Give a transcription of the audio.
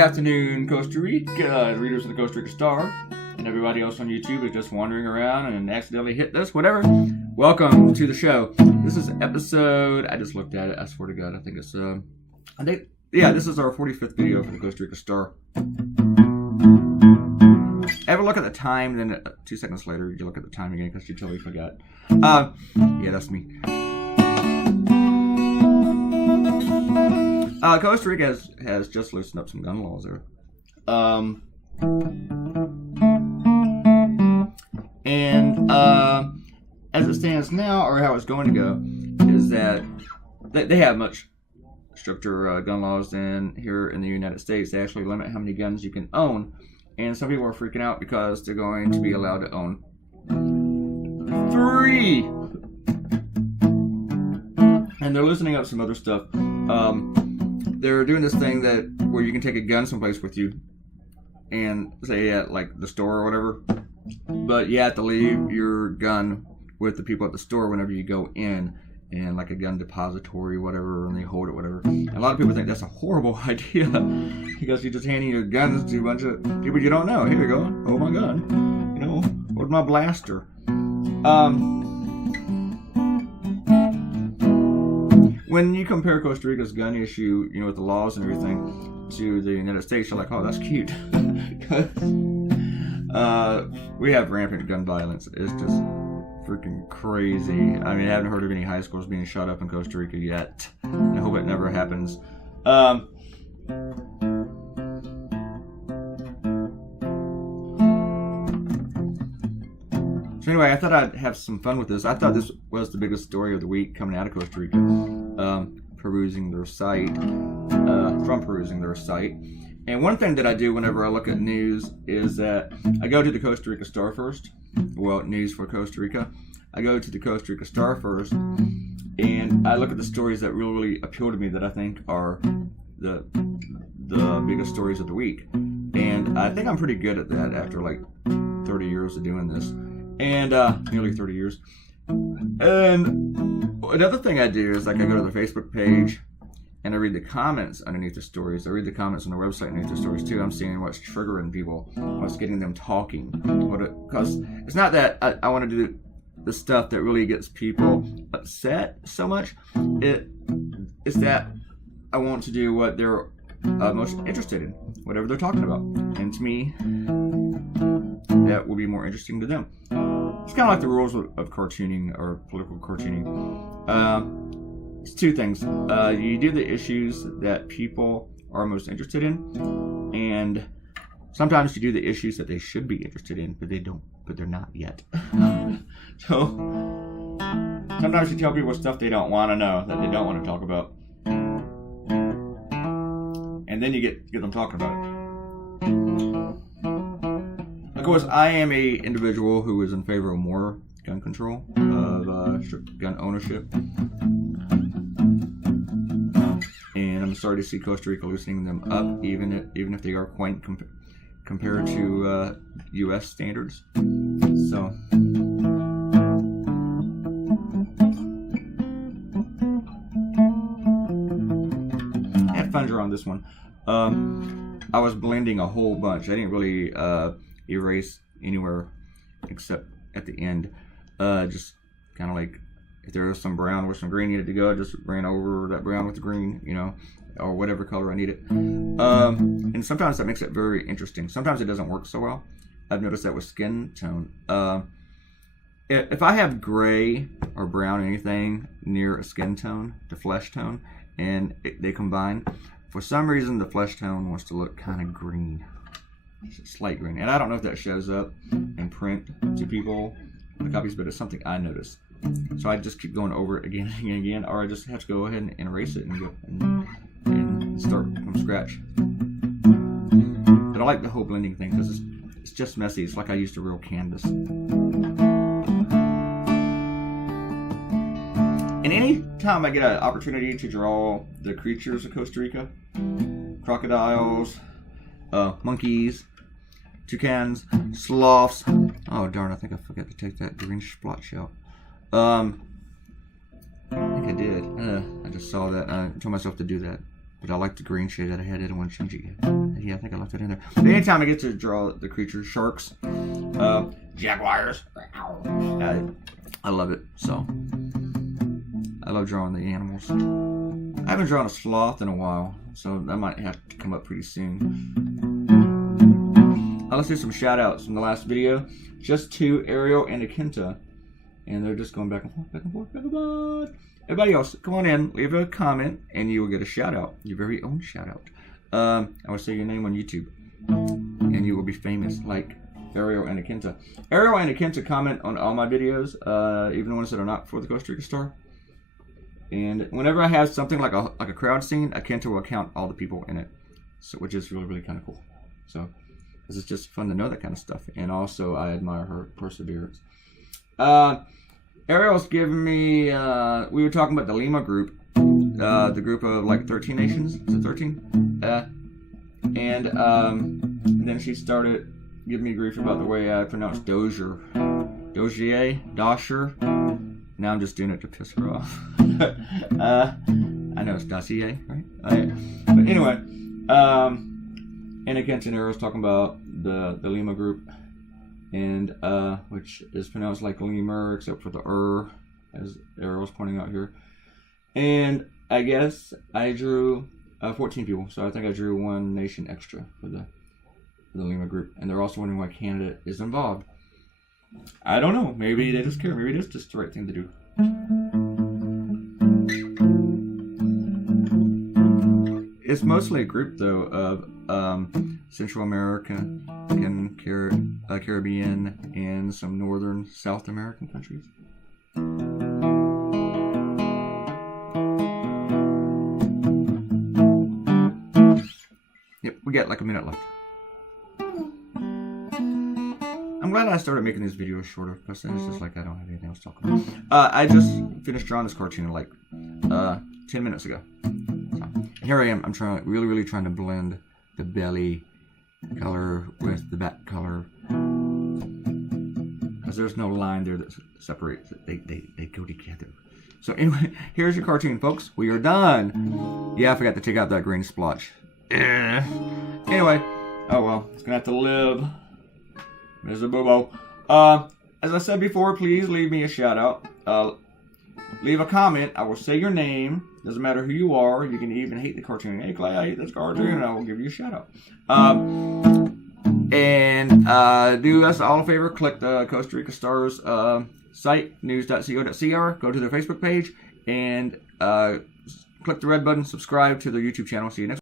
afternoon, Costa Rica, readers of the Costa Rica Star, and everybody else on YouTube is just wandering around and accidentally hit this, whatever. Welcome to the show. This is episode, I just looked at it, I swear to God, I think it's, this is our 45th video for the Costa Rica Star. Ever look at the time, then 2 seconds later, you look at the time again because you totally forgot. Yeah, that's me. Costa Rica has just loosened up some gun laws there. As it stands now, or how it's going to go, is that they have much stricter gun laws than here in the United States. They actually limit how many guns you can own, and some people are freaking out because they're going to be allowed to own 3. And they're loosening up some other stuff. They're doing this thing where you can take a gun someplace with you, and say at like the store or whatever, but you have to leave your gun with the people at the store whenever you go in, and like a gun depository, whatever, and they hold it, whatever. And a lot of people think that's a horrible idea because you're just handing your guns to a bunch of people you don't know. Here you go, hold my gun. You know, hold my blaster. When you compare Costa Rica's gun issue, with the laws and everything, to the United States, you're like, oh, that's cute. Because we have rampant gun violence. It's just freaking crazy. I mean, I haven't heard of any high schools being shot up in Costa Rica yet. I hope it never happens. So anyway, I thought I'd have some fun with this. I thought this was the biggest story of the week coming out of Costa Rica, perusing their site, And one thing that I do whenever I look at news is that I go to the Costa Rica Star first. Well, news for Costa Rica. I go to the Costa Rica Star first, and I look at the stories that really appeal to me that I think are the biggest stories of the week. And I think I'm pretty good at that after like 30 years of doing this. And nearly 30 years. And another thing I do is, like, I go to the Facebook page and I read the comments underneath the stories. I read the comments on the website underneath the stories too. I'm seeing what's triggering people, what's getting them talking. Because it's not that I want to do the stuff that really gets people upset so much. It's that I want to do what they're most interested in, whatever they're talking about. And to me, that will be more interesting to them. It's kind of like the rules of cartooning or political cartooning. It's 2 things. You do the issues that people are most interested in, and sometimes you do the issues that they should be interested in, but they're not yet. So sometimes you tell people stuff they don't want to know, that they don't want to talk about, and then you get them talking about it. Of course, I am a individual who is in favor of more gun control, of strict gun ownership. And I'm sorry to see Costa Rica loosening them up, even if they are quaint compared to U.S. standards. So, I had fun on this one. I was blending a whole bunch. I didn't really erase anywhere except at the end. Just kind of like, if there was some brown where some green needed to go, I just ran over that brown with the green, or whatever color I needed. And sometimes that makes it very interesting. Sometimes it doesn't work so well. I've noticed that with skin tone. If I have gray or brown or anything near a skin tone, the flesh tone, and they combine, for some reason the flesh tone wants to look kind of green. Slight green. And I don't know if that shows up in print to people, the copies, but it's something I noticed. So I just keep going over it again and again, or I just have to go ahead and erase it and go and start from scratch. But I like the whole blending thing because it's just messy. It's like I used a real canvas. And any time I get an opportunity to draw the creatures of Costa Rica, crocodiles, monkeys, toucans, sloths. Oh darn, I think I forgot to take that green splotch out. I think I did. I just saw that. I told myself to do that. But I like the green shade that I had. I didn't want to change it yet. Yeah, I think I left it in there. But anytime I get to draw the creatures, sharks, jaguars, I love it. So I love drawing the animals. I haven't drawn a sloth in a while, so that might have to come up pretty soon. Let's do some shout outs from the last video. Just to Ariel and Akinta. And they're just going back and forth, back and forth, back and forth. Everybody else, come on in, leave a comment, and you will get a shout out. Your very own shout out. I will say your name on YouTube. And you will be famous like Ariel and Akinta. Ariel and Akinta comment on all my videos, even the ones that are not for the Costa Rica Star. And whenever I have something like a crowd scene, Akinta will count all the people in it. So, which is really, really kind of cool. So, because it's just fun to know that kind of stuff. And also, I admire her perseverance. Ariel's giving me, we were talking about the Lima group. The group of like 13 nations. Is it 13? And then she started giving me grief about the way I pronounce Dozier. Dozier. Now I'm just doing it to piss her off. I know it's dossier, right? But anyway, and again, Ariel's talking about the Lima group, and which is pronounced like lemur, except for the as Ariel's pointing out here. And I guess I drew 14 people, so I think I drew one nation extra for the Lima group, and they're also wondering why Canada is involved. I don't know. Maybe they just care. Maybe it is just the right thing to do. It's mostly a group, though, of Central American, Caribbean, and some Northern South American countries. Yep, we got like a minute left. I'm glad I started making these videos shorter, because then it's just like I don't have anything else to talk about. I just finished drawing this cartoon like 10 minutes ago. So here I am. I'm really trying to blend the belly color with the back color, because there's no line there that separates it. They go together. So anyway, here's your cartoon, folks. We are done. Yeah, I forgot to take out that green splotch. Anyway, oh well, it's gonna have to live. Mr. Bobo. As I said before, please leave me a shout out. Leave a comment. I will say your name. Doesn't matter who you are. You can even hate the cartoon. Hey, Clay, I hate this cartoon, and I will give you a shout out. And do us all a favor. Click the Costa Rica Stars site, news.co.cr. Go to their Facebook page and click the red button. Subscribe to their YouTube channel. See you next time.